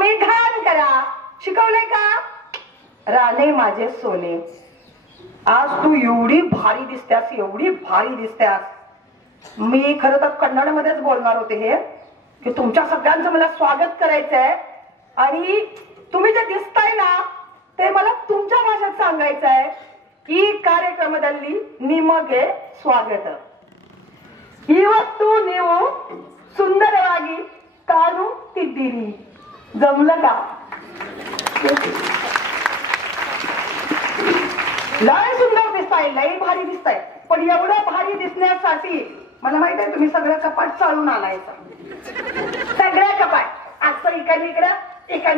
तुम्ही घाण करा. शिकवलंय का? राणे माझे सोने, आज तू एवढी भारी दिसतेस, एवढी भारी दिसतेस. मी खरं तर कन्नडमध्येच बोलणार होते हे, की तुमच्या सगळ्यांचं मला स्वागत करायचंय आणि तुम्ही जे दिसताय ना ते मला तुमच्या भाषेत सांगायचं आहे की ಕಾರ್ಯಕ್ರಮದಲ್ಲಿ ನಿಮಗೆ ಸ್ವಾಗತ. ಇವತ್ತು ನೀವು ಸುಂದರವಾಗಿ ಕಾಣುತ್ತಿದ್ದೀರಿ. जमलं का? लय सुंदर दिसताय, लय भारी दिसताय. पण एवढं भारी दिसण्यासाठी मला माहित आहे तुम्ही सगळं कपाट चालून आणायचं. सगळं कपाट असं इकडे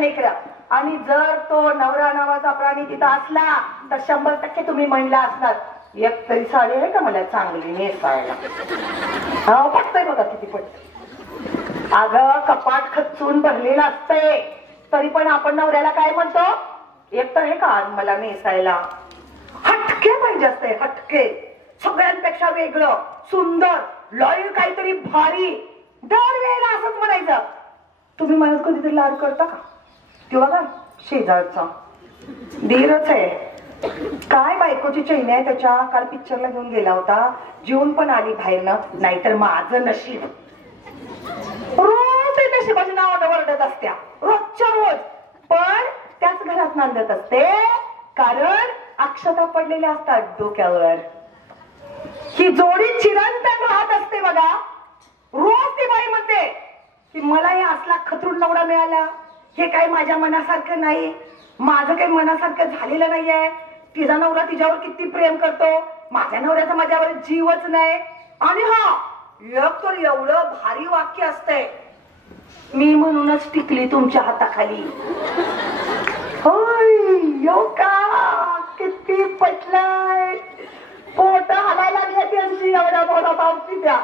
इकडं. आणि जर तो नवरा नावाचा प्राणी तिथं असला तर 100% तुम्ही महिला असणार. एक तरी साडी आहे का मला चांगली नेसायला? पटतंय बघा किती पटत. अगं कपाट खचून भरलेलं असतंय तरी पण आपण नवऱ्याला काय म्हणतो? एक तर हे का मला नेसायला हटके पाहिजे असते. हटके, सगळ्यांपेक्षा वेगळं, सुंदर, लॉयल, काहीतरी भारी. दरवेळेला असंच म्हणायचं. तुम्ही मला कधीतरी लाड करता का? किंवा का शेजारचा धीरच आहे. काय बायकोची चैनी आहे त्याच्या. काल पिक्चरला घेऊन गेला होता, जेवून पण आली बाहेरनं. नाहीतर माझं नशीब. रोज ते नशिबाची नावानं वरडत असत्या, रोजच्या रोज. पण त्याच घरात नांदत असते कारण अक्षता पडलेल्या असतात डोक्यावर. ही जोडी चिरंतन राहत असते बघा. रोज ती बाई म्हणते की मला हे असला खतरून नवरा मिळाला, हे काही माझ्या मनासारखं नाही, माझं काही मनासारखं झालेलं नाहीये. तिचा नवरा तिच्यावर किती प्रेम करतो, माझ्या नवऱ्याचा माझ्यावर जीवच नाही. आणि एक तर एवढं भारी वाक्य असतंय, मी म्हणूनच टिकली तुमच्या हाताखाली. होय, येऊ का? किती पटलाय. पोट हलायला लागल्या त्यांची एवढ्या बोलत आवडती त्या.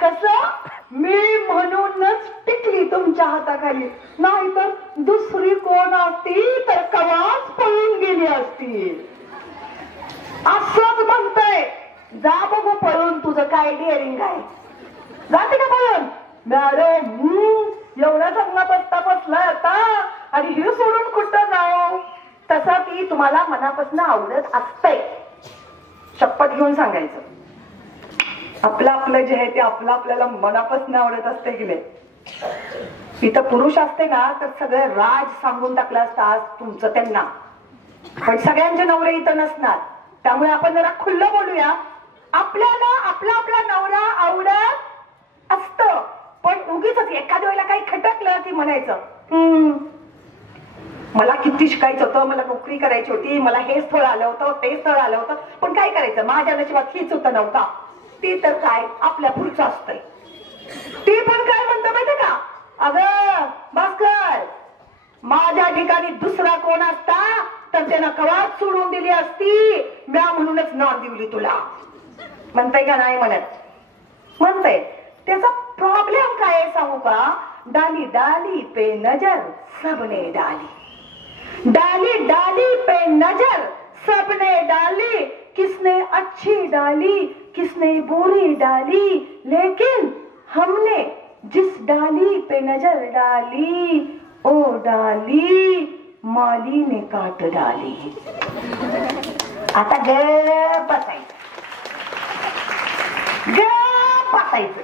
कसं? मी म्हणूनच टिकली तुमच्या हाताखाली, नाहीतर दुसरी कोण असती तर कवाच पळून गेली असती. असंच म्हणतंय. जा बघू पळून, तुझं काय डेअरिंग आहे. जाते का पळून? मॅडम एवढा चांगला बसता बसलाय आता आणि हे सोडून कुठं जाऊ? तसा ती तुम्हाला मनापासून आवडत असतंय. शपथ घेऊन सांगायचं. आपलं जे आहे ते आपल्याला मनापासून आवडत असते की नाही. इथं पुरुष असते ना तर सगळं राज सांगून टाकलं असतं आज तुमचं त्यांना. पण सगळ्यांचे नवरे इथं नसणार, त्यामुळे आपण जरा खुल्लं बोलूया. आपल्याला आपला नवरा आवडत असत, पण उगीच एखाद्या वेळेला काही खटकलं की म्हणायचं मला किती शिकायचं होतं, मला नोकरी करायची होती, मला हे स्थळ आलं होतं, ते स्थळ आलं होतं, पण काय करायचं, माझ्या नशिबात हीच होतं नव्हता. ती तर काय आपल्या पुढचं असतंय. ती पण काय म्हणतं माहिती का? अगं भास्कर, माझ्या ठिकाणी दुसरा कोण असता तर त्यानं कवाच सोडून दिली असती, म्या म्हणूनच नॉन दिवली तुला. म्हणताय का नाही म्हणत? म्हणतंय. त्याचा प्रॉब्लेम काय आहे सांगू का? डाली डाली पे नजर सबने डाली, डाली डाली पे नजर सबने डाली, किसने अच्छी डाली किसने बुरी डाली, लेकिन हमने जिस डाली पे नजर डाली ओ डाली माली ने काट डाली. आता गप्प बसायचं, गप्प बसायचं.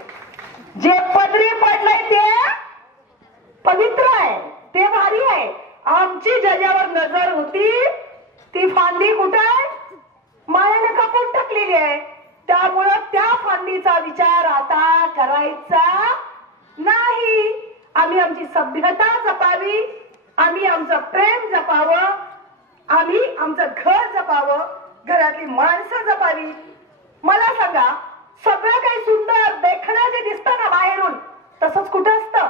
जे पदरी पडलंय ते पवित्र आहे, ते भारी आहे. आमची ज्याच्यावर नजर होती ती फांदी कुठे आहे? मायाने कापून टाकलेली आहे. त्यामुळं त्या फांदीचा विचार आता करायचा नाही. आम्ही आमची सभ्यता जपावी, आम्ही आमचं प्रेम जपावं, आम्ही आमचं घर जपावं, घरातली माणसं जपावी. मला सांगा, सगळं काही सुंदर देखणं जे दिसतं ना बाहेरून, तसंच कुठं असतं?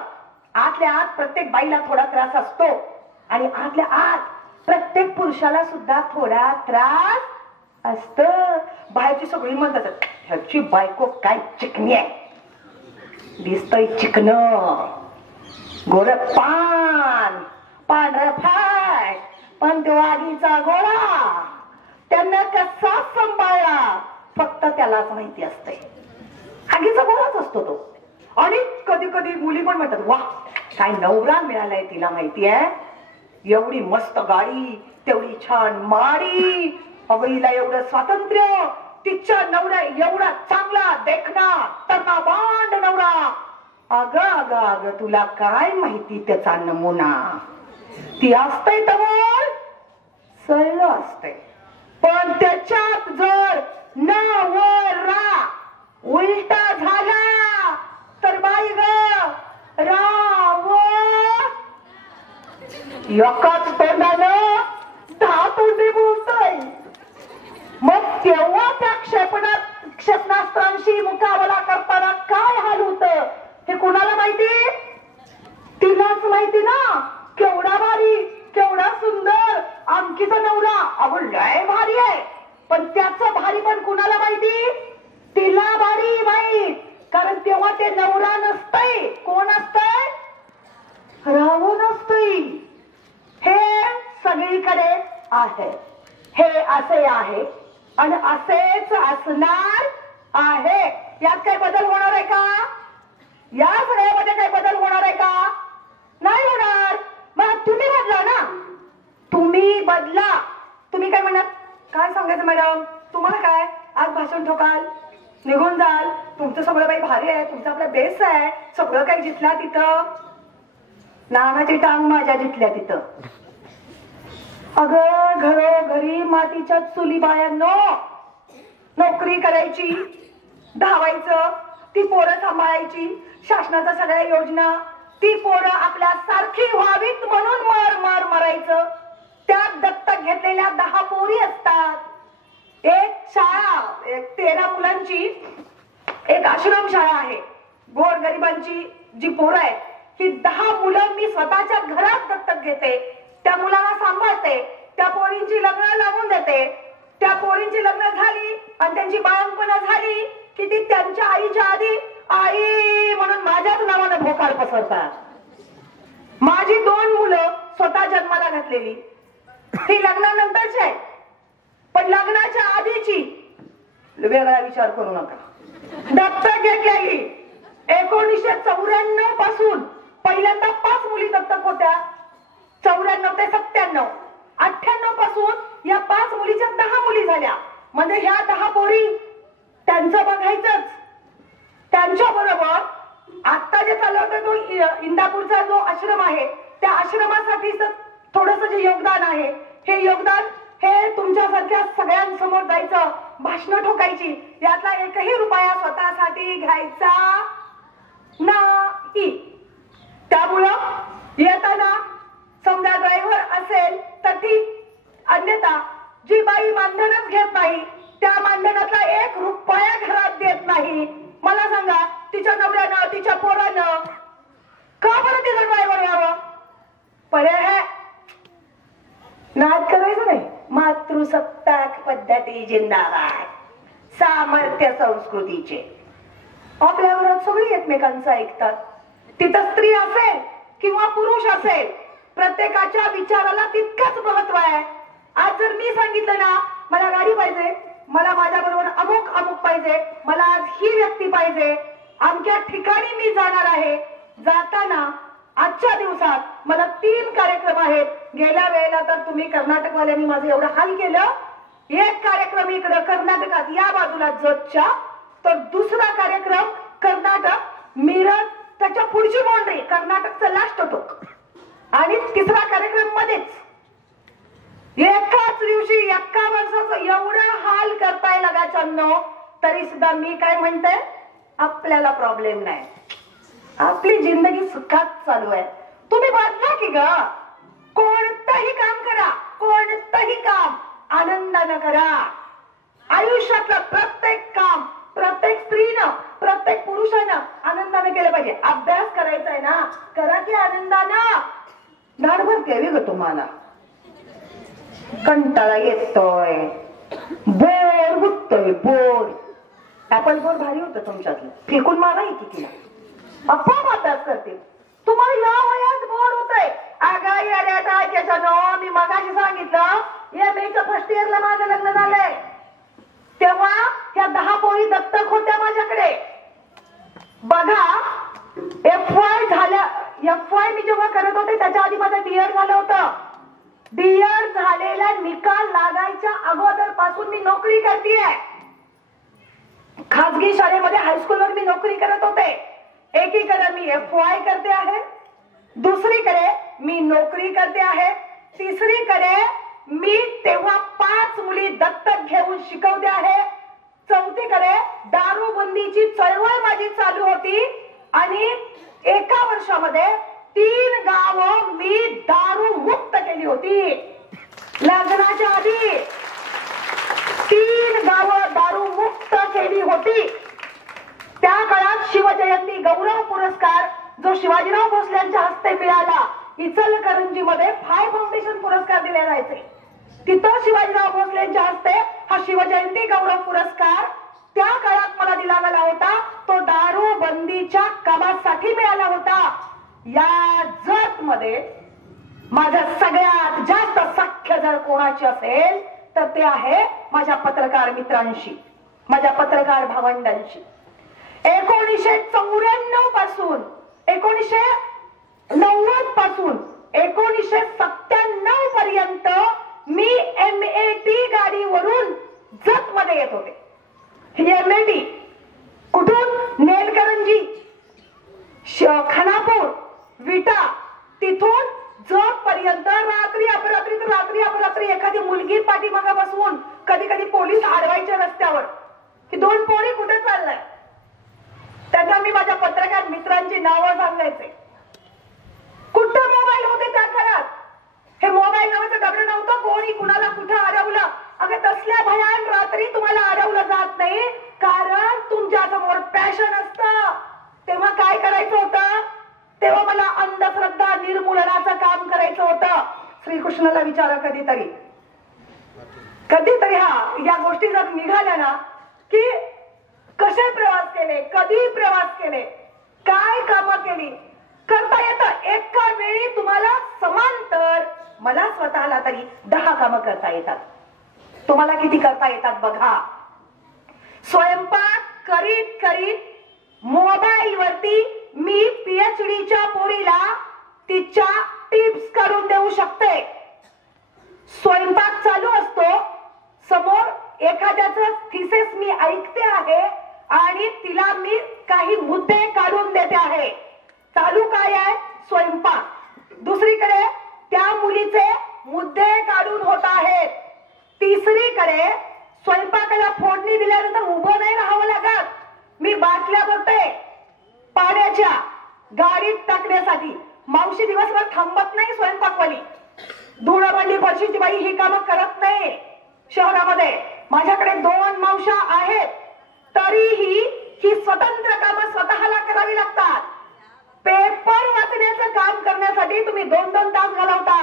आतल्या आत प्रत्येक बाईला थोडा त्रास असतो आणि आतल्या आत प्रत्येक पुरुषाला सुद्धा थोडा त्रास असत. बाहेरची सगळी म्हणतात ह्याची बायको काय चिकनी आहे, दिसतंय चिकन, गोर पान, पांढर फाट, पण तो आगीचा गोळा त्यांना कसा सांभाळला फक्त त्यालाच माहिती असते. आगीचा गोळाच असतो तो. आणि कधी कधी मुली पण म्हणतात वा काय नवरा मिळालाय तिला माहितीये. एवढी मस्त गाडी, तेवढी छान माडी, अगं हिला एवढं स्वातंत्र्य, तिच्या नवरा एवढा चांगला देखना तर्नाबांड नवरा. अगं अगं अगं तुला काय माहिती त्याचा नमुना. ती असते तवर सळलं असते, पण त्याच्यात जर नवरा उलटा झाला तर बाई ग राव. एकाच तोंडानं 10 तोंडे बोलतोय. मग तेव्हा त्या क्षेपणास्त्रांशी मुकाबला करताना काय हाल होत हे कुणाला माहिती. तिलाच माहिती ना. केवढा भारी, केवढा सुंदर आमकीचा नवरा. अगो लय भारी आहे, पण त्याचं भारी पण कुणाला माहिती. तिला भारी माहित. कारण तेव्हा ते नवरा नसतंय. कोण असतंय. राहू नसतंय. हे सगळीकडे आहे. हे असे आहे आणि असेच असणार आहे. यात काही बदल होणार आहे का. या सगळ्यामध्ये काही बदल होणार आहे का. नाही होणार. मग तुम्ही बदला ना. तुम्ही बदला. तुम्ही काय म्हणणार. काय सांगायचं मॅडम तुम्हाला. काय आज भाषण ठोकाल, निघून जाल. तुमचं सगळं काही भारी आहे. तुमचा आपला बेस आहे. सगळं काही जिथल्या तिथं. नानाची टांग माझ्या जिथल्या तिथं. अगं घरोघरी मातीच्या चुली बायांनो नोकरी करायची, धावायचं, ती पोरं सांभाळायची, शासनाच्या सगळ्या योजना, ती पोरं आपल्या सारखी व्हावीत म्हणून मरायचं. त्यात दत्तक घेतलेल्या 10 पोरी असतात. एक शाळा, एक 13 मुलांची एक आश्रमशाळा आहे. गोरगरिबांची जी पोरं आहेत ही 10 मुलं मी स्वतःच्या घरात दत्तक घेते. त्या मुलांना सांभाळते. त्या पोरींची लग्न लावून देते. त्या पोरींची लग्न झाली आणि त्यांची बाळंतपणं झाली की ती त्यांच्या आईच्या आधी आई म्हणून माझ्याच नावानं भोकाड पसरतात. माझी 2 मुलं स्वतः जन्माला घातलेली ती लग्नानंतरची आहे, पण लग्नाच्या आधीची वेगळा विचार करू नका. दत्तक घेतलेली 1994 पासून पहिल्यांदा 5 मुली दत्तक होत्या. 94 ते 97, 98 पासून या 5 मुलीच्या 10 मुली झाल्या. म्हणजे ह्या 10 पोरी त्यांचं बघायचंच. त्यांच्या बरोबर आता जे चालू होतं तो इंदापूरचा जो आश्रम आहे त्या आश्रमासाठी थोडस जे योगदान आहे, हे योगदान हे तुमच्यासारख्या सगळ्यांसमोर जायचं, भाषणं ठोकायची. यातला एकही रुपया स्वतःसाठी घ्यायचा नाही. त्यामुळं येताना समजा ड्रायव्हर असेल तर ती, अन्यथा जी बाई मानधनच घेत नाही त्या मानधनातला 1 रुपया घरात देत नाही. मला सांगा तिच्या नवऱ्यानं, तिच्या पोरानं का बरं तिचा ड्रायव्हर व्हावं. पर्याय आहे. नाद करायचं नाही. मातृसत्ताक पद्धती जिंदाबाद. सामर्थ्य संस्कृतीचे. आपल्या घरात सगळी एकमेकांचं ऐकतात. तिथं स्त्री असेल किंवा पुरुष असेल, प्रत्येकाच्या विचाराला तितकंच महत्व आहे. आज जर मी सांगितलं ना मला गाडी पाहिजे, मला माझ्या बरोबर अमुक अमुक पाहिजे, मला आज ही व्यक्ती पाहिजे, आमच्या ठिकाणी मी जाणार आहे. जाताना आजच्या दिवसात मला 3 कार्यक्रम आहेत. गेल्या वेळेला तर तुम्ही कर्नाटकवाल्यांनी माझं एवढं हाल केलं. एक कार्यक्रम इकडं कर्नाटकात या बाजूला जतच्या, तर दुसरा कार्यक्रम कर्नाटक मिरज, त्याच्या पुढची बाउंड्री कर्नाटकचं लास्ट टोक, आणि तिसरा कार्यक्रम मध्येच. एकाच दिवशी एका माणसाचं एवढं हाल करताय लगाच्यांनो, तरी सुद्धा मी काय म्हणते, आपल्याला प्रॉब्लेम नाही. आपली जिंदगी सुखात चालू आहे. तुम्ही बदला की ग. कोणतंही काम करा, कोणतंही काम आनंदानं करा. आयुष्यातलं प्रत्येक काम प्रत्येक स्त्रीनं, प्रत्येक पुरुषानं आनंदाने केलं पाहिजे. अभ्यास करायचा आहे ना, करा की आनंदानं. धाडभर केली ग तुम्हाला. कंटाळा येतोय, बोर होतोय, बोर. ऍपल बोर भारी होतं तुमच्यातलं, फेकून मारा की तिला. अप्पा अभ्यास करते. तुम्हाला या वयात बोर होतंय. आगाई अड्याच्या मी मगाशी सांगितलं MA फर्स्ट इयरला माझं लग्न झालंय. तेव्हा ह्या 10 पोरी दत्तक होत्या माझ्याकडे. बघा FY झाल्या FY मी जेव्हा करत होते त्याच्या आधी माझं डीएड झालं होतं. डीएड झालेला निकाल लागायच्या अगोदर पासून मी नोकरी करतेय. खाजगी शाळेमध्ये हायस्कूलवर मी नोकरी करत होते. एकीकडे मी FY करते आहे, दुसरीकडे मी नोकरी करते आहे, तिसरीकडे मी तेव्हा 5 मुली दत्तक घेऊन शिकवते आहे, चौथीकडे दारूबंदीची चळवळ माझी चालू होती आणि एका वर्षामध्ये 3 गावं मी दारू मुक्त केली होती. लग्नाच्या आधी 3 गावं दारू मुक्त केली होती. त्या काळात शिवजयंती गौरव पुरस्कार जो शिवाजीराव भोसलेंच्या हस्ते मिळाला, इचलकरंजी मध्ये फाय फाउंडेशन पुरस्कार दिले जायचे, तिथं शिवाजीराव भोसलेंच्या हस्ते हा शिवजयंती गौरव पुरस्कार त्या काळात मला दिला गेला होता. तो दारू बंदीच्या कामासाठी मिळाला होता. या जत मध्ये माझं सगळ्यात जास्त सख्य जर कोणाची असेल तर ते आहे माझ्या पत्रकार मित्रांशी, माझ्या पत्रकार भावंडांशी. 1994 पासून 1990 पासून 1997 पर्यंत मी MAT गाडीवरून जत मध्ये येत होते. ही MAT कुठून? नेलकरंजी, खानापूर, विटा, तिथून जत पर्यंत रात्री अपरात्री एखादी मुलगी पाठीमागे बसवून कधी कधी पोलीस अडवायचे रस्त्यावर की 2 पोरी कुठे चाललाय. त्यांना मी माझ्या पत्रकार मित्रांची नावं सांगायचे. कुठं मोबाईल होते त्या काळात? हे मोबाईल नावाचं डबडं नव्हतं. कोणी कुणाला कुठं अडवलं, अगं तसल्या भयान रात्री तुम्हाला अडवलं जात नाही, कारण तुमच्या समोर पॅशन असतं. तेव्हा काय करायचं होतं? तेव्हा मला अंधश्रद्धा निर्मूलनाचं काम करायचं होतं. श्रीकृष्णाला विचारा कधीतरी हा या गोष्टी जर निघाल्या ना की कसे प्रवास केले, कधी प्रवास केले, काय कामं केली, करता येतं. एका वेळी तुम्हाला समांतर, मला स्वतःला तरी 10 कामं करता येतात. तुम्हाला किती करता येतात बघा. स्वयंपाक करीत करीत मोबाईल वरती मी PhDच्या पोरीला तिच्या टिप्स काढून देऊ शकते. स्वयंपाक चालू असतो, समोर एखाद्याचं थिसिस मी ऐकते आहे आणि तिला मी काही मुद्दे काढून देते आहे. चालू काय आहे? स्वयंपाक. दुसरीकडे त्या मुलीचे मुद्दे काढून होत आहेत. तिसरीकडे स्वयंपाकाला फोडणी दिल्यानंतर उभं नाही राहावं लागत. मी बाटल्या भरते पाण्याच्या गाडीत टाकण्यासाठी. मावशी दिवसभर थांबत नाही स्वयंपाकवाली. धुणं भांडी फरशीची बाई ही कामं करत नाही शहरामध्ये. माझ्याकडे 2 मावशा आहेत, तरीही ही स्वतंत्र कामं स्वतःला करावी लागतात. पेपर वाचण्याचं काम करण्यासाठी तुम्ही 2-2 तास घालवता.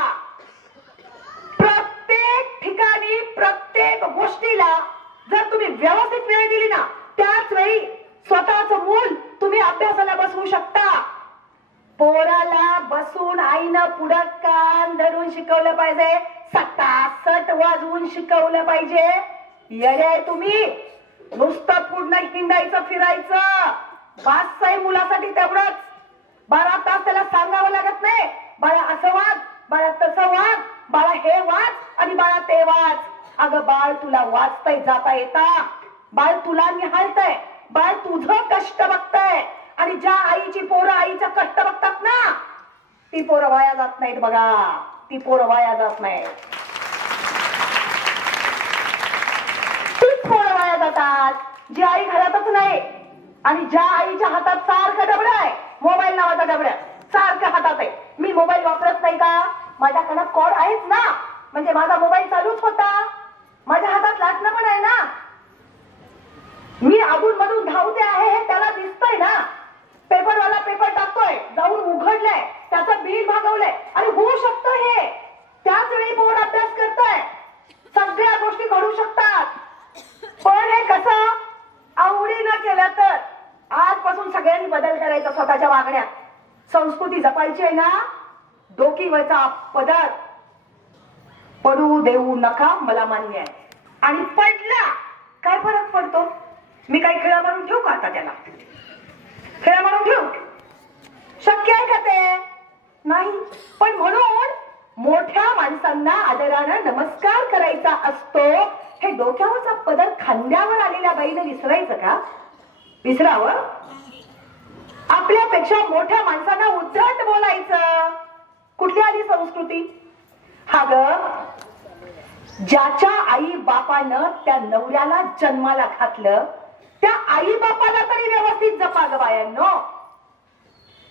प्रत्येक ठिकाणी प्रत्येक गोष्टीला जर तुम्ही व्यवस्थित वेळ दिली ना, त्याच वेळी स्वतःचं मूल तुम्ही अभ्यासाला बसवू शकता. पोराला बसून आईनं पुढं कान धरून शिकवलं पाहिजे, 67 वाजवून शिकवलं पाहिजे. येडे तुम्ही, नुसतं पुढनं हिंडायचं फिरायचं बास आहे मुलासाठी. तेवढंच 12 तास त्याला सांगावं लागत नाही, बाळा असं वाच, बाळा तसं वाच, बाळा हे वाच आणि बाळा ते वाच. अगं बाळ तुला वाचताय जाता येता, बाळ तुला निहाळतंय, बाळ तुझं कष्ट बघतंय. आणि ज्या आईची पोरं आईचं कष्ट बघतात ना, ती पोरं वाया जात नाहीत बघा. ती पोरं वाया जात नाहीत. तीच पोरं वाया जातात जी आई घरातच नाही आणि ज्या आईच्या हातात सारखं डबड आहे, मोबाईल नावाचा डबड सारखं हातात आहे. मी मोबाईल वापरत नाही का? माझ्या कानात कॉर्ड आहेच ना, म्हणजे माझा मोबाईल चालूच होता. माझ्या हातात लाटणं पण आहे ना. मी अधून मधून धावते आहे हे त्याला दिसतंय ना. पेपरवाला पेपर टाकतोय, जाऊन उघडलंय, त्याचं बिल भागवलंय आणि होऊ शकतं हे. त्याच वेळी बोर्ड अभ्यास करताय. सगळ्या गोष्टी घडू शकतात. पण हे कसं आवडीनं केलं तर. आजपासून सगळ्यांनी बदल करायचा स्वतःच्या वागण्यात. संस्कृती जपायची आहे ना. डोकीवरचा पदर पडू देऊ नका, मला मान्य आहे. आणि पडला काय फरक पडतो? मी काही खेळा मारून ठेवू का आता? त्याला खेळा मारून ठेवू? शक्य आहे का ते? नाही. पण म्हणून मोठ्या माणसांना आदरानं नमस्कार करायचा असतो. हे डोक्यावरचा पदर खांद्यावर आलेल्या बाईने विसरायचं का? विसरावं. आपल्यापेक्षा मोठ्या माणसांना उद्धट बोलायचं. कुठली आली संस्कृती? हा ग, ज्याच्या आई बापानं त्या नवऱ्याला जन्माला घातलं त्या आई बापाला तरी व्यवस्थित जपा ग बायांनो.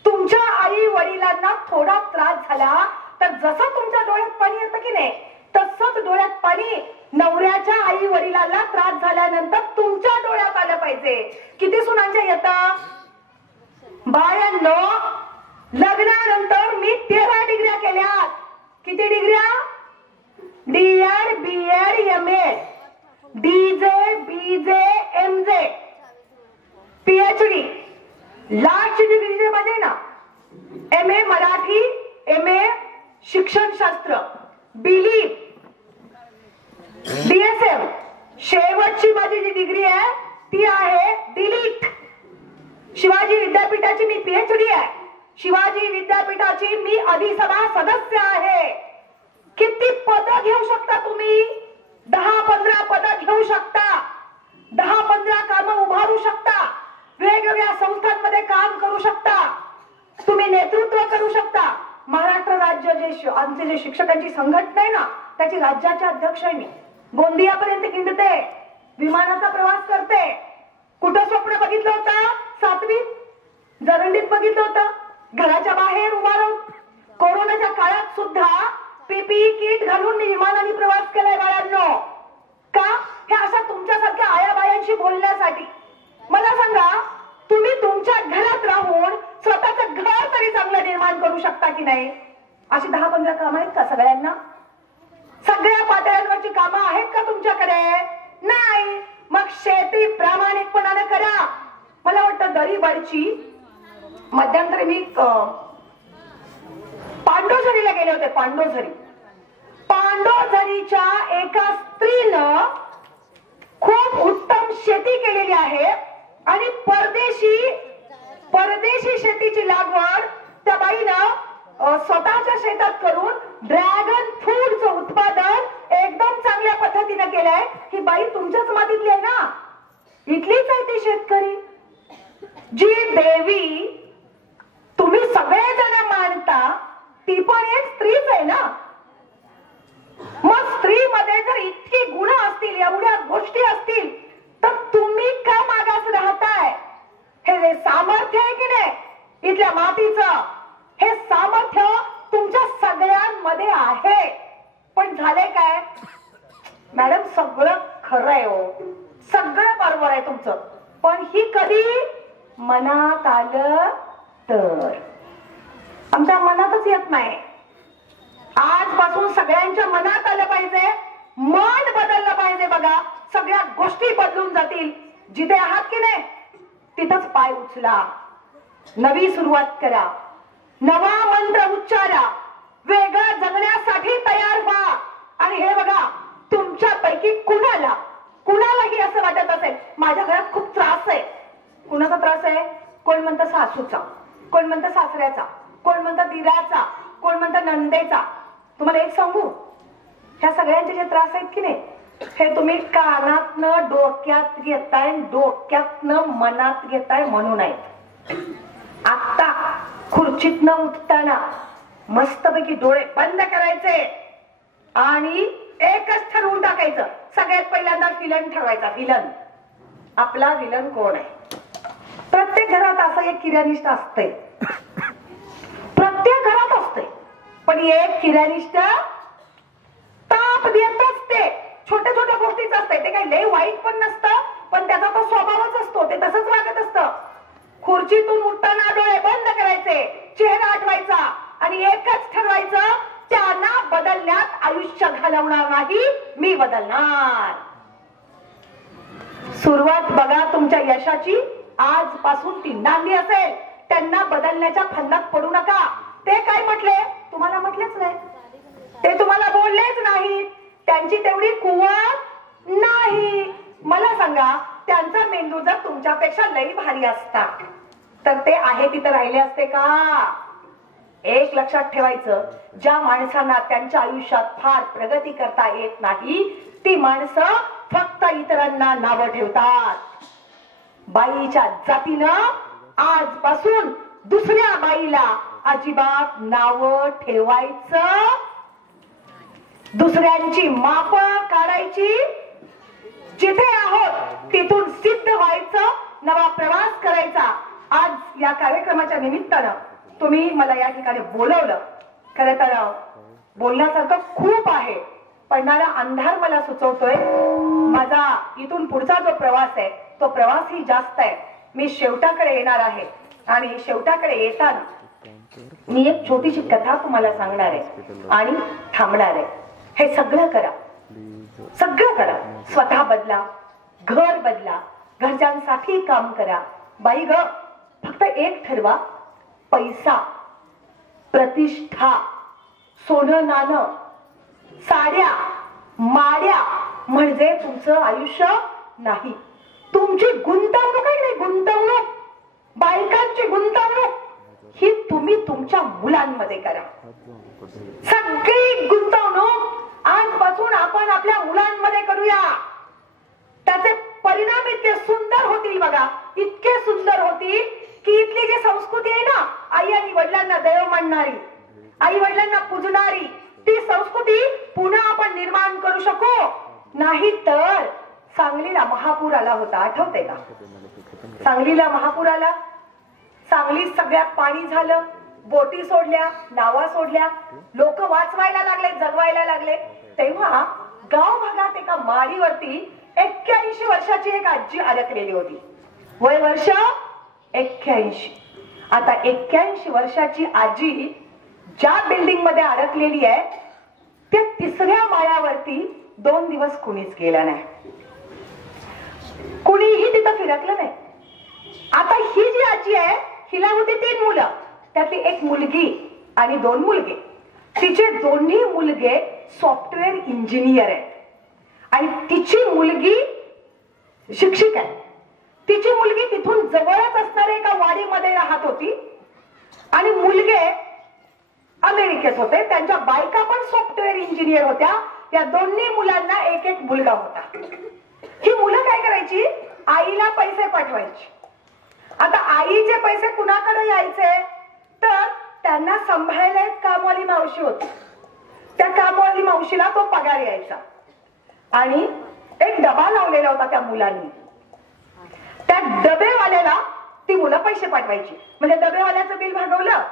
तुमच्या आई वडिलांना थोडा त्रास झाला तर जसं तुमच्या डोळ्यात पाणी येतं की नाही, तसंच डोळ्यात पाणी नवऱ्याच्या आई वडिलांना त्रास झाल्यानंतर तुमच्या डोळ्यात आलं पाहिजे. किती सुनांच्या येतं बायांनो? लग्नानंतर मी 13 डिग्र्या केल्यात. किती डिग्र्या? DEd, BEd, MEd, DJ, BJ, MJ, PhD. लास्टची डिग्री जे माझे ना, एमए मराठी, एमए शिक्षणशास्त्र, बिलीप, डीएसएम. शेवटची माझी जी डिग्री आहे ती आहे डिलीट. शिवाजी विद्यापीठाची मी पीएचडी आहे. शिवाजी विद्यापीठाची मी अधिसभा सदस्य आहे. किती पद घेऊ शकता तुम्ही? 10-15 पद घेऊ शकता. 10-15 काम उभारू शकता. वेगवेगळ्या संस्थांमध्ये काम करू शकता. तुम्ही नेतृत्व करू शकता. महाराष्ट्र राज्य जे आमचे जे शिक्षकांची संघटना आहे ना, त्याची राज्याचे अध्यक्ष आहे मी. गोंदियापर्यंत हिंडते, विमानाचा प्रवास करते. कुठं स्वप्न बघितलं होतं? 7वीत जरंडीत बघितलं होतं. घराच्या बाहेर उभा राहून कोरोनाच्या काळात सुद्धा पीपीई किट घालून मी विमानाने प्रवास केलाय बाळांनो. का? हे अशा तुमच्यासारख्या आयाबायांशी बोलण्यासाठी. मला सांगा, तुम्ही तुमच्या घरात राहून स्वतःचं घर तरी चांगलं निर्माण करू शकता की नाही? अशी 10-15 कामं आहेत का सगळ्यांना? सगळ्या पातळ्यांवरची कामं आहेत का तुमच्याकडे? नाही. मग शेती प्रामाणिकपणाने करा. मला वाटतं दरीबडची मध्यंतरी मी पांडोझरीला गेले होते. पांडोझरीच्या एका स्त्रीनं खूप उत्तम शेती केलेली आहे आणि परदेशी शेतीची लागवड त्या बाईनं स्वतःच्या शेतात करून ड्रॅगन फ्रूटचं उत्पादन एकदम चांगल्या पद्धतीने केलंय. ही बाई तुमच्याच मातीतली आहे ना? इथलीच आहे ती शेतकरी. जी देवी तुम्ही सगळेजण मानता ती पण एक स्त्रीच आहे ना. मग स्त्रीमध्ये जर इतकी गुण असतील, एवढ्या गोष्टी असतील, तर तुम्ही का मागास राहताय? हे जे सामर्थ्य आहे की नाही इथल्या मातीचं, हे सामर्थ्य तुमच्या सगळ्यांमध्ये आहे. पण झालंय काय मॅडम? सगळं खरं आहे हो, सगळं बरोबर आहे तुमचं, पण ही कधी मनात आलं तर. आमच्या मनातच येत नाही. आजपासून सगळ्यांच्या मनात आलं पाहिजे. मन बदललं पाहिजे. बघा, सगळ्या गोष्टी बदलून जातील. जिथे आहात की नाही तिथंच पाय उचला. नवी सुरुवात करा. नवा मंत्र उच्चारा. वेगळं जगण्यासाठी तयार व्हा. आणि हे बघा, तुमच्यापैकी कुणालाही असं वाटत असेल माझ्या घरात खूप त्रास आहे. कुणाचा त्रास आहे? कोण म्हणतं सासूचा, कोण म्हणतं सासऱ्याचा, कोण म्हणतं दिराचा, कोण म्हणतं नंदेचा. तुम्हाला एक सांगू, ह्या सगळ्यांचे जे त्रास आहेत की नाही, हे तुम्ही कानातनं डोक्यात घेताय, डोक्यातनं मनात घेताय म्हणून आहेत. आता खुर्चीतनं उठताना मस्तपैकी डोळे बंद करायचे आणि एकच ठरवून टाकायचं. सगळ्यात पहिल्यांदा विलन ठरवायचा. विलन, आपला विलन कोण आहे? प्रत्येक घरात असं एक किर्यानिष्ठ असते. प्रत्येक घरात असते. पण एक किर्यानिष्ठ ताप देत असते. छोट्या छोट्या गोष्टीच असते. ते काही लय वाईट पण नसतं, पण त्याचा तो स्वभावच असतो. ते तसंच वागत असतं. खुर्चीतून उठताना डोळे बंद करायचे, चेहरा आठवायचा आणि एकच ठरवायचं, त्यांना बदलण्यात आयुष्य घालवणार नाही, मी बदलणार. सुरुवात बघा तुमच्या यशाची आजपासून ती नांदी असेल. त्यांना बदलण्याच्या फंदात पडू नका. ते काय म्हटले? तुम्हाला म्हटलेच नाही. ते तुम्हाला बोललेच नाही. त्यांची तेवढी कुवत नाही. मला सांगा, त्यांचा मेंदू जर तुमच्यापेक्षा लई भारी असता तर ते आहे तिथं राहिले असते का? एक लक्षात ठेवायचं, ज्या माणसांना त्यांच्या आयुष्यात फार प्रगती करता येत नाही ती माणसं फक्त इतरांना नावं ठेवतात. बाईच्या जातीनं आजपासून दुसऱ्या बाईला अजिबात नावं ठेवायचं, दुसऱ्यांची माप काढायची, जिथे आहोत तिथून सिद्ध व्हायचं, नवा प्रवास करायचा. आज या कार्यक्रमाच्या निमित्तानं तुम्ही मला या ठिकाणी बोलवलं. खरं तर बोलण्यासारखं खूप आहे, पडणारा अंधार मला सुचवतोय. माझा इथून पुढचा जो प्रवास आहे तो प्रवास ही जास्त आहे. मी शेवटाकडे येणार आहे आणि शेवटाकडे येताना मी एक छोटीशी कथा तुम्हाला सांगणार आहे आणि थांबणार आहे. हे सगळं करा, सगळं करा. स्वतः बदला, घर बदला, घरच्यांसाठी काम करा. बाई ग, फक्त एक ठरवा, पैसा, प्रतिष्ठा, सोनं नाणं, साड्या माड्या म्हणजे तुमचं आयुष्य नाही. तुमची गुंतवणूक आहे नाही, गुंतवणूक, बायकांची गुंतवणूक ही तुम्ही तुमच्या मुलांमध्ये करा. सगळी गुंतवणूक आजपासून आपण आपल्या मुलांमध्ये करूया. त्याचे परिणाम इतके सुंदर होतील बघा, इतके सुंदर होतील की इथली जी संस्कृती आहे ना, आई आणि वडिलांना देव मानणारी, आई वडिलांना पूजणारी, ती संस्कृती पुन्हा आपण निर्माण करू शकू. नाही तर सांगलीला महापूर आला होता, आठवते का? सांगलीला महापूर आला, सांगलीत सगळ्यात पाणी झालं, बोटी सोडल्या, नावा सोडल्या, लोक वाचवायला लागले, जगवायला लागले. तेव्हा गाव भागात एका माडीवरती 81 वर्षाची एक आजी अडकलेली होती. वय वर्ष 81. आता 81 वर्षाची आजी ज्या बिल्डिंग मध्ये अडकलेली आहे त्या 3ऱ्या माळ्यावरती 2 दिवस कुणीच गेला नाही, कुणीही तिथं फिरकलं नाही. आता ही जी आजी आहे हिला होती 3 मुलं, त्यातली एक मुलगी आणि 2 मुलगे. तिचे दोन्ही मुलगे सॉफ्टवेअर इंजिनियर आहेत आणि तिची मुलगी शिक्षिका आहे. तिची मुलगी तिथून जवळच असणाऱ्या एका वाडीमध्ये राहत होती आणि मुलगे अमेरिकेत होते. त्यांच्या बायका पण सॉफ्टवेअर इंजिनियर होत्या. या दोन्ही मुलांना एक एक मुलगा होता. ही मुलं काय करायची, आईला पैसे पाठवायची. आता आईचे पैसे कुणाकडे यायचे तर त्यांना सांभाळायला एक कामवाली मावशी होती. त्या कामवाली मावशीला तो पगार यायचा आणि एक डबा लावलेला होता त्या मुलांनी. त्या डबेवाल्याला ती मुलं पैसे पाठवायची. म्हणजे डबेवाल्याचं बिल भागवलं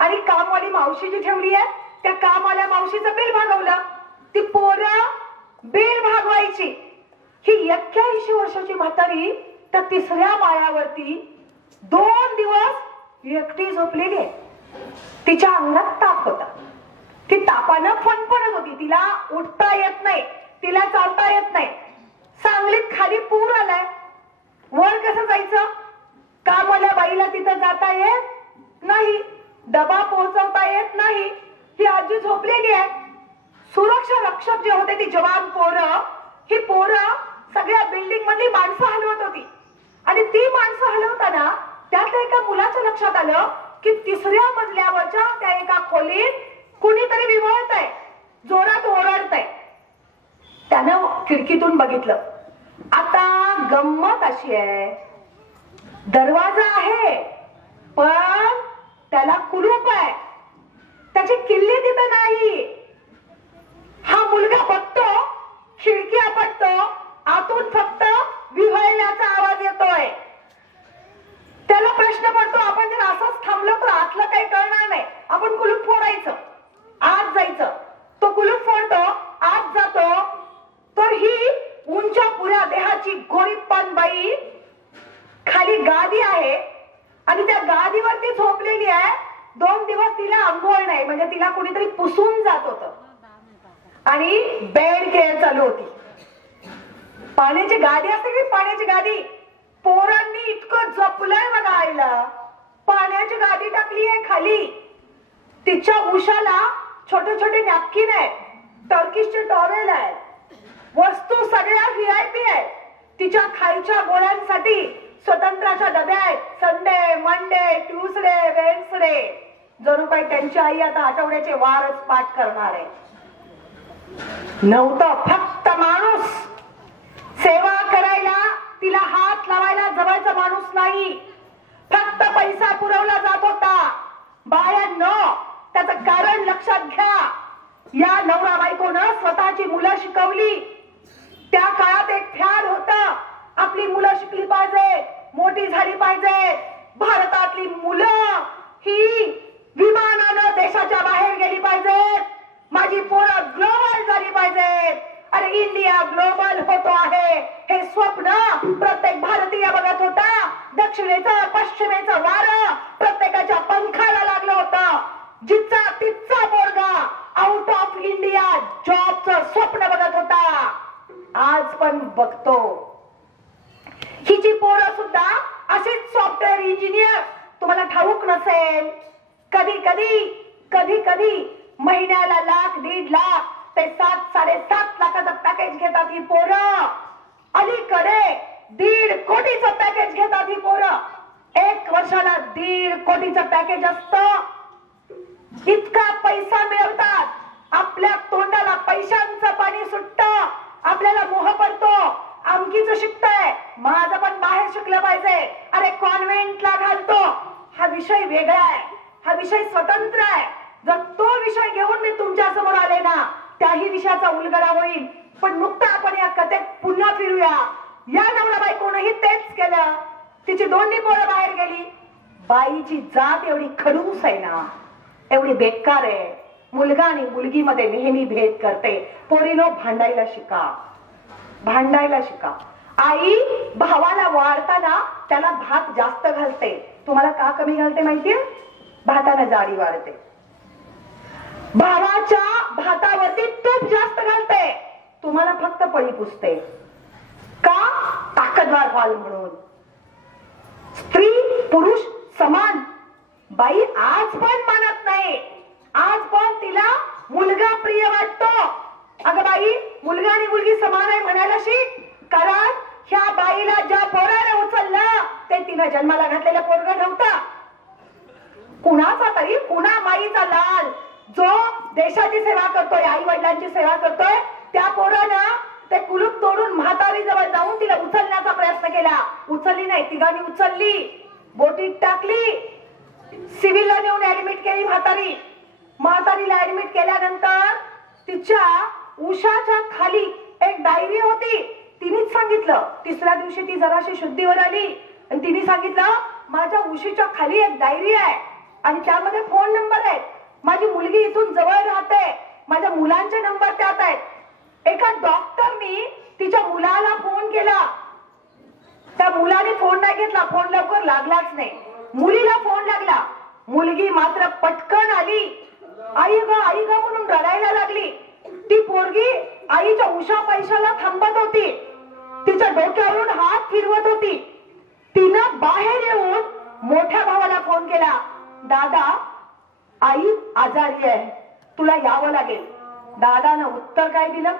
आणि कामवाली मावशी जी ठेवली आहे त्या कामवाल्या मावशीचं बिल भागवलं. ती पोरं बिल भागवायची. ही 81 वर्षाची म्हातारी त्या 3ऱ्या माळ्यावरती 2 दिवस एकटी झोपलेली आहे. तिच्या अंगात ताप होता. ती तापानं फणफणत होती. तिला उठता येत नाही, तिला चालता येत नाही. सांगलीत खाली पूर आलाय, वर कसं जायचं? कामवाल्या बाईला तिथं जाता येत नाही, डबा पोहोचवता येत नाही. ही आजी झोपलेली आहे. सुरक्षा रक्षक जे होते ती जवान पोरं, ही पोरं सगळ्या बिल्डिंग मधली माणसं हलवत होती आणि ती माणसं हलवताना त्यात एका मुलाच्या लक्षात आलं की 3ऱ्या मजल्यावरच्या त्या एका खोलीत कुणीतरी विव्हळतंय, जोरात ओरडतंय. त्यानं खिडकीतून बघितलं. आता गंमत अशी आहे, दरवाजा आहे पण त्याला कुलूप आहे, त्याची किल्ली तिथं नाही. हा मुलगा बघतो, खिडकी आपटतो, आतून फक्त विव्हळण्याचा आवाज येतोय. त्याला प्रश्न पडतो, आपण जर असंच थांबलो तर आतलं काही कळणार नाही, आपण कुलूप फोडायचं, आत जायचं. तो कुलूप फोडतो, आत जातो, तर ही उंच्या पुऱ्या देहाची गोरीपान बाई, खाली गादी आहे आणि त्या गादीवरती झोपलेली आहे. 2 दिवस तिला अंघोळ नाही, म्हणजे तिला कुणीतरी पुसून जात होतं आणि बेड केअर चालू होती. पाण्याची गादी असते की पाण्याची गादी, पोरांनी इतकं जपलंय बघा आईला. पाण्याची गादी टाकली आहे खाली. तिच्या उशाला छोटे छोटे नॅपकिन आहेत, टर्किशचे टॉवेल आहेत, वस्तू सगळ्या VIP आहेत. तिच्या खायच्या गोळ्यांसाठी स्वतंत्राच्या डब्या आहेत. Sunday, Monday, Tuesday, Wednesday. जणू काही त्यांची आई आता आठवड्याचे वारच पाठ करणार आहे. नव्हतं, फक्त माणूस. सेवा करायला, तिला हात लावायला जवळचा माणूस नाही. फक्त पैसा पुरवला जात होता. बायांनो, त्याचं कारण लक्षात घ्या. या नवरा बायकोनं स्वतःची मुलं शिकवली. त्या काळात एक फॅड होतं, आपली मुलं शिकली पाहिजे, मोठी झाली पाहिजे. भारतातली मुलं ही विमानानं देशाच्या बाहेर गेली पाहिजेत. माझी पोरं ग्लोबल झाली पाहिजेत. अरे इंडिया ग्लोबल होतो आहे हे स्वप्न प्रत्येक भारतीय बघत होता. दक्षिणेचं पश्चिमेचं वारं प्रत्येकाच्या पंखाला लागलं होतं. जिचा तिचा पोरगा आउट ऑफ इंडिया जॉबचं स्वप्न बघत होता. आज पण बघतो. हिची पोरं सुद्धा अशीच सॉफ्टवेअर इंजिनियर. तुम्हाला ठाऊक नसेल, कधी कधी महिन्याला लाख, 1.5 लाख ते 7-7.5 लाखाचं पॅकेज घेतात ही पोरं. अलीकडे 1.5 कोटीचं पॅकेज घेतात ही पोरं. 1 वर्षाला 1.5 कोटीचं पॅकेज असतं. इतका पैसा मिळवतात. आपल्या तोंडाला पैशांचं पाणी सुटतं. आपल्याला मोह पडतो. आमकीच शिकतंय, माझं पण बाहेर शिकलं पाहिजे. अरे कॉन्व्हेंटला घालतो. हा विषय वेगळा आहे, हा विषय स्वतंत्र आहे. जर तो विषय घेऊन मी तुमच्या समोर आले ना, त्याही विषयाचा उलगडा होईल. पण नुकतं आपण या कथेत पुन्हा फिरूया. या नवरा बायकोनंही तेच केलं. तिची दोन्ही पोरं बाहेर गेली. बाईची जात एवढी खडूस आहे ना, एवढी बेकार आहे. मुलगा आणि मुलगीमध्ये नेहमी भेद करते. पोरीनो, भांडायला शिका, भांडायला शिका. आई भावाला वाढताना त्याला भात जास्त घालते. तुम्हाला का कमी घालते माहितीये? भाताने जाडी वाढते. भावाच्या भातावरती तूप जास्त घालते. तुम्हाला फक्त पळी पुसते. का? ताकदवार व्हाल म्हणून. स्त्री पुरुष समान. बाई आज पण मानत नाही. आज पण तिला मुलगा प्रिय वाटतो. अगं बाई, मुलगा आणि मुलगी समान आहे म्हणायला शिक. कारण ह्या बाईला ज्या पोराने उचललं ते तिनं जन्माला घातलेलं पोरगं नव्हतं. कुणाचा तरी कुणा माईचा लाल जो देशाची सेवा करतोय, आई वडिलांची सेवा करतोय, त्या पोरानं ते कुलूप तोडून म्हातारी जवळ जाऊन तिला उचलण्याचा प्रयत्न केला. उचलली नाही, तिघांनी उचलली, बोटीत टाकली, सिव्हिलला नेऊन ऍडमिट केली. म्हातारीला ऍडमिट केल्यानंतर तिच्या उशाच्या खाली एक डायरी होती. तिनेच सांगितलं. तिसऱ्या दिवशी ती जराशी शुद्धीवर आली आणि तिने सांगितलं, माझ्या उशीच्या खाली एक डायरी आहे आणि त्यामध्ये फोन नंबर आहे. माझी मुलगी इथून जवळ राहते, माझ्या मुलांचे नंबर त्यात आहेत. एका डॉक्टरनी तिच्या मुलाला फोन केला. त्या मुलाने फोन नाही घेतला, फोन लवकर लागलाच नाही. मुलीला फोन लागला. मुलगी मात्र पटकन आली. आई ग म्हणून रडायला लागली. ती पोरगी आईच्या उशा पैशाला थांबत होती. तिच्या डोक्यावरून हात फिरवत होती. तिनं बाहेर येऊन मोठ्या भावाला फोन केला. दादा, आई आजारी आहे, तुला यावं लागेल. दादानं उत्तर काय दिलं?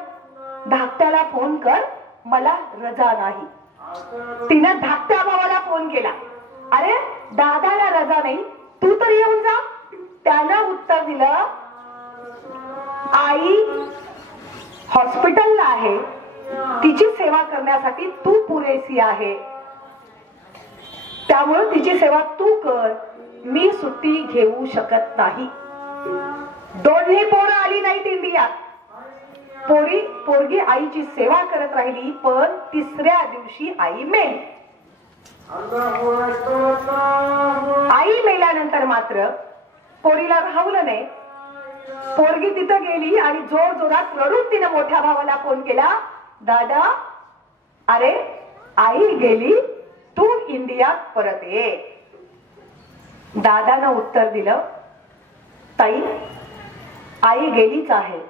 धाकट्याला फोन कर, मला रजा नाही. तिनं धाकट्या भावाला फोन केला. अरे दादाला रजा नाही, तू तर येऊन जा. त्यानं उत्तर दिलं, आई हॉस्पिटलला आहे, तिची सेवा करण्यासाठी तू पुरेसी आहे, त्यामुळे तिची सेवा तू कर, मी सुट्टी घेऊ शकत नाही. दोन्ही पोरं आली नाहीत इंडियात. पोरगी आईची सेवा करत राहिली. पण तिसऱ्या दिवशी आई मेली. आई मेल्यानंतर मात्र पोरीला राहवलं नाही. पोरगी तिथं गेली आणि जोर जोरात रडून तिनं मोठ्या भावाला फोन केला. दादा, अरे आई गेली, तू इंडियात परत ये. दादानं उत्तर दिलं, ताई आई गेलीच आहे,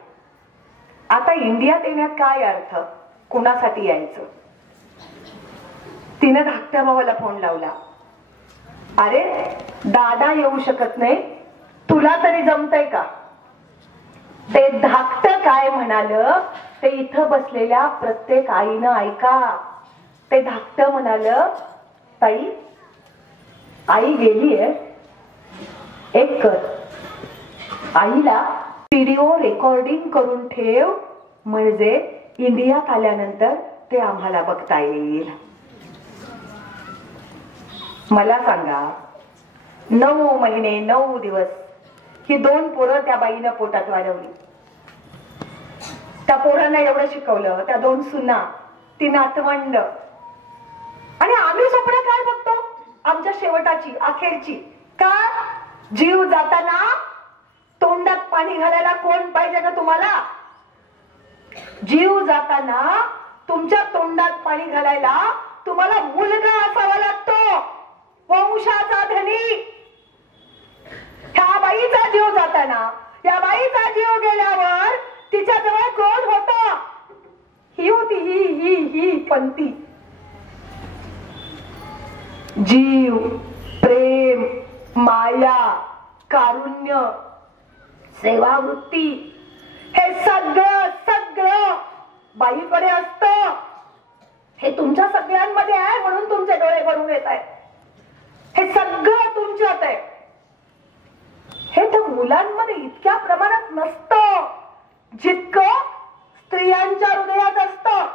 आता इंडियात येण्यात काय अर्थ, कुणासाठी यायचं. तिनं धाकट्या भावाला फोन लावला. अरे दादा येऊ शकत नाही, तुला तरी जमतंय का? ते धाकटं काय म्हणालं ते इथं बसलेल्या प्रत्येक आईनं ऐका. ते धाकटं म्हणालं, ताई, आई गेलीये, एक कर, आईला व्हिडिओ रेकॉर्डिंग करून ठेव, म्हणजे इंडियात आल्यानंतर ते आम्हाला बघता येईल. मला सांगा, 9 महिने 9 दिवस ही 2 पोरं त्या बाईनं पोटात वाढवली. त्या पोरांना एवढं शिकवलं, त्या 2 सुना, ती नातवंड, आणि आम्ही स्वप्न काय बघतो? आमच्या शेवटाची, अखेरची. का? जीव जाताना तोंडात पाणी घालायला कोण पाहिजे का तुम्हाला? जीव जाताना तुमच्या तोंडात पाणी घालायला तुम्हाला मुलगा असावा लागतो, वंशाचा धनी. ह्या बाईचा जीव जाताना, या बाईचा जीव गेल्यावर तिच्या जवळ कोण होता? ही होती, ही पंती. जीव, प्रेम, माया, कारुण्य, सेवावृत्ती, हे सगळं सगळं बाईकडे असतं. हे तुमच्या सगळ्यांमध्ये आहे, म्हणून तुमचे डोळे भरून येत आहेत. हे सगळं तुमच्यात आहे. हे तर मुलांमध्ये इतक्या प्रमाणात नसतं जितकं स्त्रियांच्या हृदयात असतं.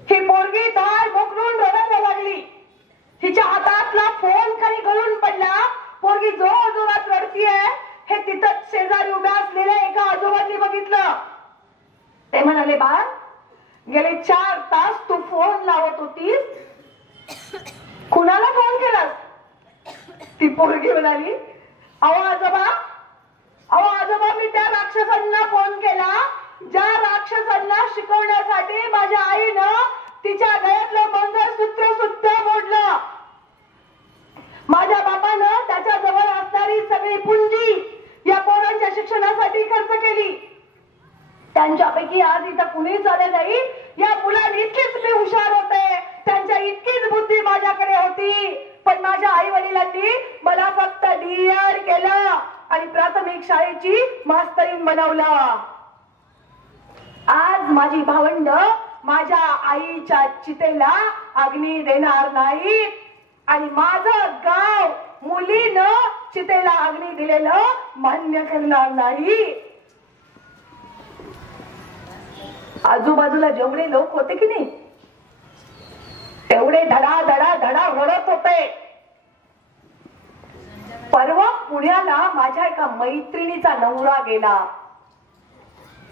ही पोरगी दार मोकळून रडायला लागली. हिच्या हातातला फोन खाली गळून पडला. पोरगी जोर जोरात रडतीये. हे तिथंच शेजारी उभ्या असलेल्या एका आजोबांनी बघितलं. ते म्हणाले, बाळ, गेले 4 तास तू फोन लावत होतीस, कुणाला फोन केलास? ती पोरगी म्हणाली, अहो आजोबा, मी त्या राक्षसांना फोन केला, ज्या राक्षसांना शिकवण्यासाठी माझ्या आईनं तिच्या गळ्यातलं मंगळसूत्र सुद्धा मोडलं. माझ्या बापानं त्याच्या जवळ असणारी सगळी पुंजी या पोरांच्या शिक्षणासाठी खर्च केली. त्यांच्यापैकी आज इथं कुणीच आले नाही. या मुलांनी इतकीच मी हुशार होते, त्यांच्या इतकीच बुद्धी माझ्याकडे होती, पण माझ्या आई वडिलांनी मला फक्त डीआर केलं आणि प्राथमिक शाळेची मास्तरीण बनवलं. आज माझी भावंड माझ्या आईच्या चितेला अग्नी देणार नाहीत आणि माझं गाव मुलीनं चितेला अग्नी दिलेलं मान्य करणार नाही. आजूबाजूला जेवढे लोक होते की नाही, तेवढे धडा धडा धडा रडत होते. परवा पुण्याला माझ्या एका मैत्रिणीचा नवरा गेला.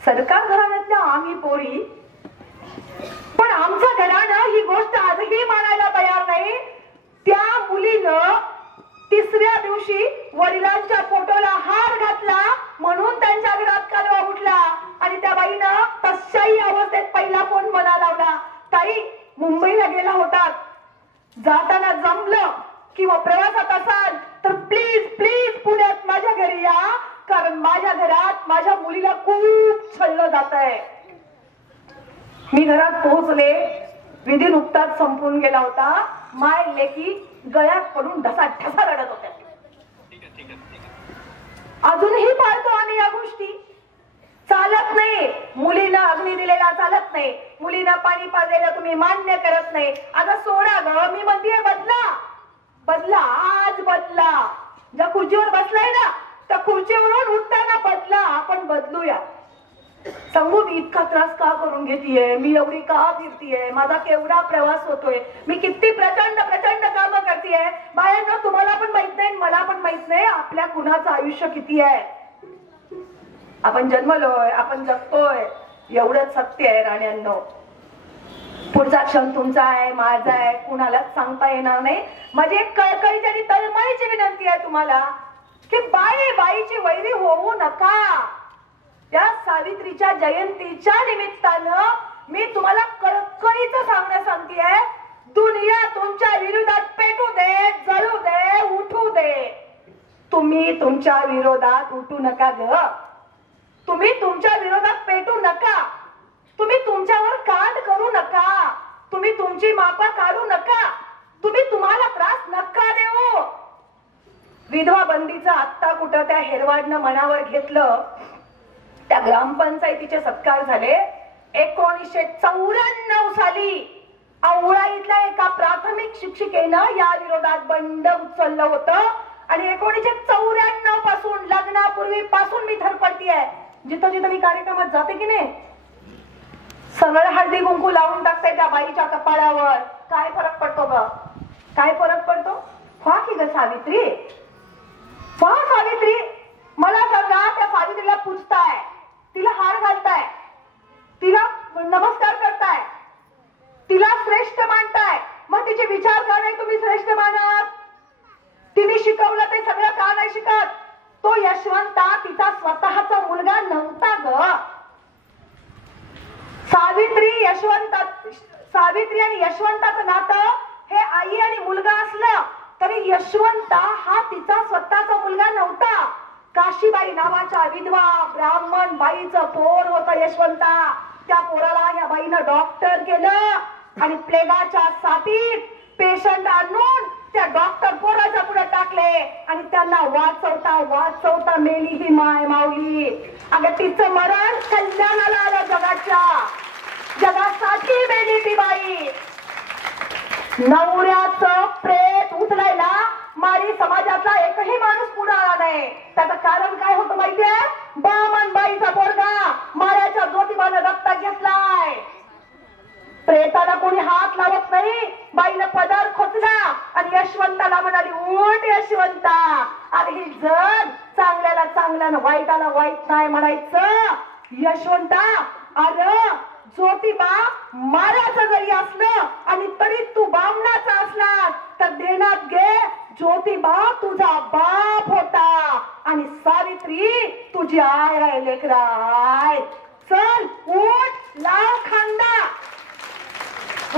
सरकार घराण्यातल्या आम्ही पोरी, पण आमचं घराणं ही गोष्ट आजही मानायला तयार नाही. त्या मुलीनं 3ऱ्या दिवशी वडिलांच्या फोटोला हार घातला म्हणून त्यांच्या घरात कालवा उठला आणि त्या बाईनं तशाही अवस्थेत पहिला फोन मला लावला, ताई मुंबईला गेला होता, जाताना जमलं किंवा प्रवासात असाल तर प्लीज प्लीज पुण्यात माझ्या घरी या, कारण माझ्या घरात माझ्या मुलीला खूप छळलं जात आहे. मी घरात पोहोचले, विधी नुकताच संपून गेला होता. माय लेकी गळ्यात पडून ढसा ढसा रडत होत्या. अजूनही पाळतो आम्ही या गोष्टी. चालत नाही, मुलीनं अग्नी दिलेला चालत नाही, मुलीनं पाणी पाजलेलं तुम्ही मान्य करत नाही. आता सोडा ग, मी म्हणतेय बदला बदला, आज बदला. ज्या खुर्चीवर बसलाय ना, त्या खुर्चीवरून उठताना बदला. आपण बदलूया. सांगू, मी इतका त्रास का करून घेतीये, मी एवढी का फिरतीये, माझा केवढा प्रवास होतोय, मी किती प्रचंड प्रचंड काम करतीये. बाहेर तुम्हाला पण माहित नाही, मला पण माहित नाही आपल्या कुणाचं आयुष्य किती आहे. आपण जन्मलोय, आपण जगतोय, एवढंच सत्य आहे राण्यांनो. पुढचा क्षण तुमचा आहे, माझा आहे, कुणालाच सांगता येणार नाही. माझी एक कळकळीची आणि तळमळीची विनंती आहे तुम्हाला की बाईची वैरी होऊ नका. त्या सावित्रीच्या जयंतीच्या निमित्तानं मी तुम्हाला कळकळीचं सांगतेय, दुनिया तुमच्या विरोधात पेटू दे, जळू दे, उठू दे, तुम्ही तुमच्या विरोधात उठू नका ग. तुम्ही तुमच्या विरोधात पेटू नका. तुम्ही तुमच्यावर कांड करू नका. तुम्ही तुमची मापा काढू नका. तुम्ही तुम्हाला त्रास नका देऊ. विधवा बंदीचा आत्ता कुठं त्या हेरवाडनं मनावर घेतलं. त्या ग्रामपंचायतीचे सत्कार झाले 1994 साली आवळाईतल्या एका प्राथमिक शिक्षिकेनं या विरोधात बंड उचललं होतं आणि 1994 पासून लग्नापूर्वी पासून मी धडपडतीये. जिथं जिथं मी कार्यक्रमात जाते की नाही सरळ हळदी कुंकू लावून टाकते त्या बाईच्या कपाळावर. काय फरक पडतो ग? काय फरक पडतो? व्हा की ग सावित्री, व्हा सावित्री. मला सांगा, त्या सावित्रीला पूजताय, तिला हार घालताय, तिला नमस्कार करताय, तिला श्रेष्ठ मानताय, मग तिचे विचार का नाही तुम्ही श्रेष्ठ मानत? तिने शिकवलं ते सगळं का नाही शिकत? तो यशवंता तिचा स्वतःचा मुलगा नव्हता ग. सावित्री आणि यशवंताचं नातं हे आई आणि मुलगा असलं तरी यशवंता हा तिचा स्वतःचा मुलगा नव्हता. काशीबाई नावाच्या विधवा ब्राह्मण बाईचं पोर होतं यशवंता. त्या पोराला या बाईनं डॉक्टर केलं आणि प्लेगाच्या साथीत पेशंट आणून त्या डॉक्टर पोराच्या पुढे टाकले आणि त्यांना वाचवता वाचवता मेली ही माय माऊली. अगं तिचं मरण कल्याणाला आलं जगासाठी मेली ती बाई. नवऱ्याचं प्रेत उचलायला माळी समाजातला एकही माणूस पुढे आला नाही. त्याचं कारण काय होतं माहितीये? बामण बाईचा पोरगा माळ्याच्या ज्योतिबानं रक्त घेतलाय. प्रेताला कोणी हात लावत नाही. बाईनं पदर खोचला आणि यशवंताला म्हणाली, उठ यशवंता. अरे ही जग चांगल्याला चांगल्यानं वाईटाला वाईट नाही म्हणायचं. यशवंता, अरे ज्योतिबा माळ्याचं जरी असलं आणि तरी तू बामणाचा असला तर देण्यात घे, ज्योतिबा तुझा बाप होता आणि सावित्री तुझी आय आहे लेकराय. चल उठ, लाव खांदा.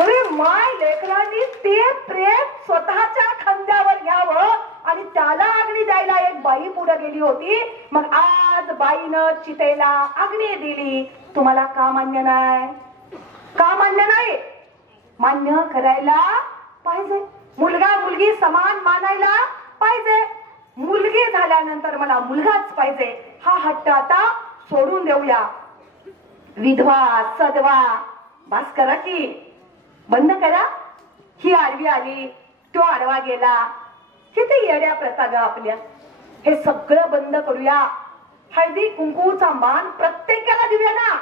अरे माय लेकरांनी ते प्रेत स्वतःच्या खांद्यावर घ्यावं आणि त्याला अग्नी द्यायला एक बाई पुढे गेली होती. मग आज बाईनं चितेला अग्नी दिली. तुम्हाला का मान्य नाही? का मान्य नाही? मान्य करायला पाहिजे. मुलगा मुलगी समान मानायला पाहिजे. मुलगी झाल्यानंतर मला मुलगाच पाहिजे हा हट्ट आता सोडून देऊया. विधवा सदवा बस करा की, बंद करा. ही आडवी आली, तो आडवा गेला, किती येड्या प्रथा ग आपल्या. हे सगळं बंद करूया. हळदी कुंकूचा मान प्रत्येकाला देऊया ना.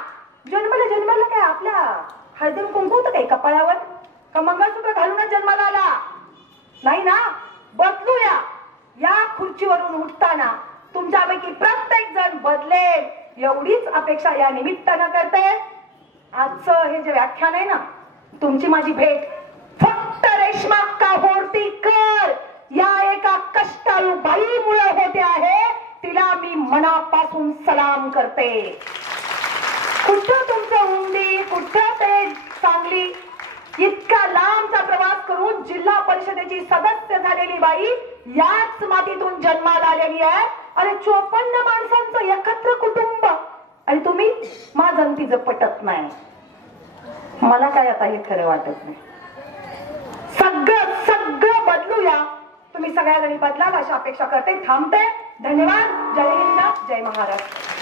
जन्माला काय आपल्या हळदी कुंकू होतं काही कपाळावर? का मंगळसूत्र घालूनच जन्माला आला? नाही ना. बदलूया. या खुर्चीवरून उठताना तुमच्यापैकी प्रत्येक जण बदलेल एवढीच अपेक्षा या निमित्तानं करते. आजचं हे जे व्याख्यान आहे ना, तुमची माझी भेट फक्त रेश्मा काहोर्तीकर या एका कष्टाळू बाईमुळे होते आहे. तिला मी मनापासून सलाम करते. कुठं तुमचं उंडी, कुठं ते सांगली, इतका लांबचा प्रवास करून जिल्हा परिषदेची सदस्य झालेली बाई याच मातीतून जन्माला आलेली आहे. अरे 54 माणसांचं एकत्र कुटुंब आणि तुम्ही माझं तिचं पटत नाही. मला काय आता हे खरं वाटत नाही. सगळं बदलूया. तुम्ही सगळ्या जणी बदलाल अशा अपेक्षा करते. थांबते. धन्यवाद. जय हिंद, जय महाराष्ट्र.